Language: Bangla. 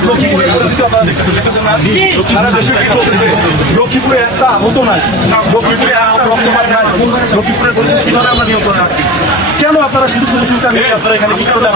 লক্ষ্মীপুরে সারা দেশে কি চলতেছে? লক্ষ্মীপুরে একটা হতো নাই। লক্ষ্মীপুরে একটা রক্তপাত নাই। লক্ষ্মীপুরের পরিস্থিতি কীভাবে আমরা নিয়ন্ত্রণে আছি? কেন আপনারা শুধু শুধু শুনতে আপনারা এখানে কি করলে